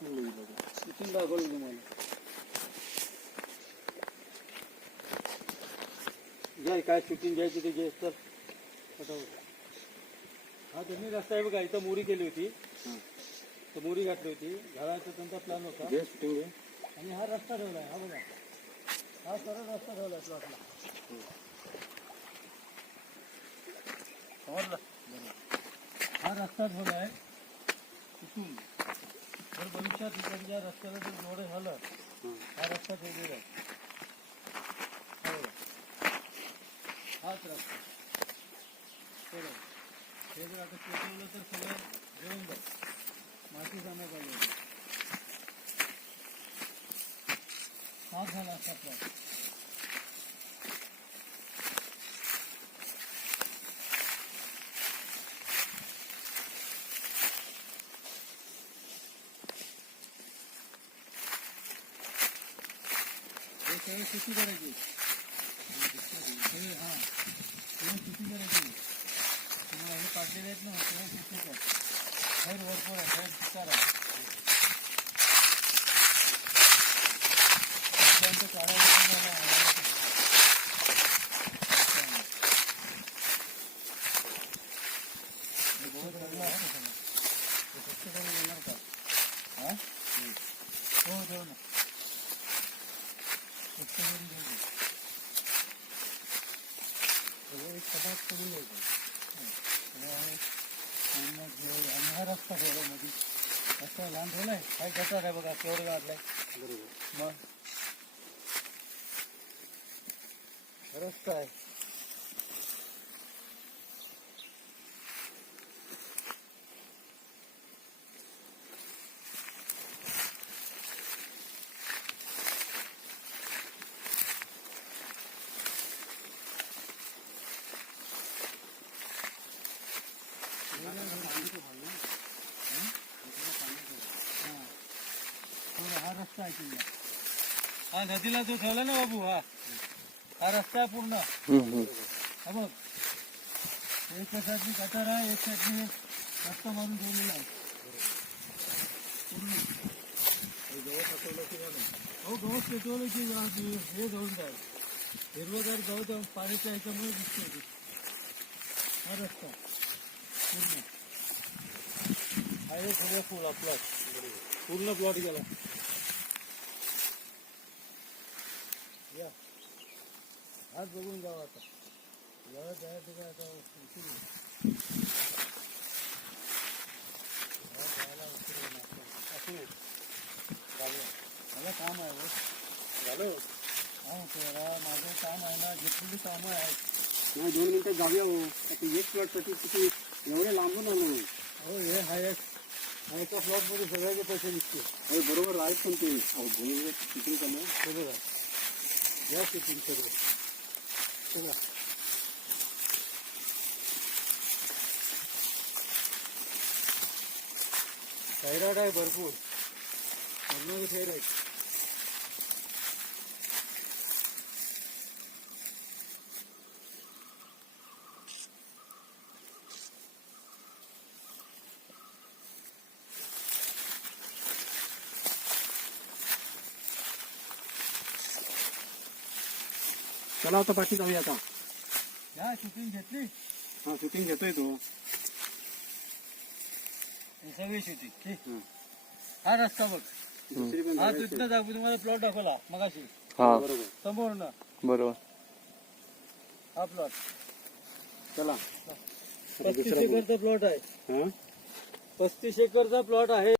Shooting दाखवलं तुम्हाला घ्या काय शूटिंग घ्यायची ते घे तर. हा तुम्ही रस्ता आहे बघा इथं मोरी केली होती. तर मोरी घातली होती. घराचा त्यांचा प्लॅन होता. आणि हा रस्ता ठेवलाय हा बघा. हा सरळ रस्ता ठेवलाय प्लॉटला समजलं हा रस्ता ठेवलाय. इथून. तर भविष्यात इकडच्या रस्त्याला जर जोडे झालं हा रस्ता ठेवलेला आहे. हा हाच रस्ता. बरोबर हे जर आता पेटवलं तर सगळं घेऊन जाईल माती जाण्यात आली होती. हाच झाला असता प्लॉट हे सगळं शेती करायची हे हां हे शेती करायची तुम्हाला हे काढलेले आहेत ना सगळं शेती कर खैर भरपूर आहे खैर शिकार आहे शेतकऱ्यांचं काढायचं पण झालं आहे. हे गवत लागलं आहे ना सगळं. हे स्वच्छ करून येणार का हा हो ठेव ना स्वच्छ करून घ्यायचं सगळं एक कपाट करून द्यायचं सगळं आहे पूर्ण घेऊन आणि रस्ता ठेवला मध्ये रस्ता लहान ठेवलाय काय गटार आहे बघा केवढं काढलाय बरोबर. मग? रस्ता आहे हा रस्ता आहे किल्ला हा नदीला जो ठेवला ना बाबू हा हा रस्ता आहे पूर्ण हा बघ एक साईडनी कटार आहे एक साईडनी रस्ता मारून ठेवलेला आहे पूर्ण. हो गवत पेटवलं की जा- हे जाऊन जाईल हिरवगार गवत पाण्याच्या ह्याच्यामुळे दिसतो ते. हा रस्ता आहे सगळं फुल आपला पूर्ण प्लॉट गेला या आज बघून जाऊ आता एवढं जायचं काय आता उशीर जायला उशीर झालं. मला काम आहे हो. झालं हा तेरा माझं काम आहे ना घेतलेली कामं आहेत नाही दोन मिनिटं जाऊया हो एक प्लॉटसाठी किती एवढे लांबून आलो हो हे हा एक हा एका सगळ्याचे पैसे निघते. अरे बरोबर आहेत पण ते किती कमी बरोबर या शूटिंग सर्व चला. थायरॉइड आहे भरपूर. थायरॉइड चला आता पाठी जाऊया आता. या शूटिंग घेतली? हा शूटिंग घेतोय तो. हे सगळी शूटिंग ठीक? हं. रस्ता बघ. दुसरी पण हा. तिथनं दाखवू तुम्हाला प्लॉट दाखवला मगाशी. हा. बरोबर. समोर ना बरोबर. हा प्लॉट चला. पस्तीस एकरचा प्लॉट आहे. हा? पस्तीस एकरचा प्लॉट आहे.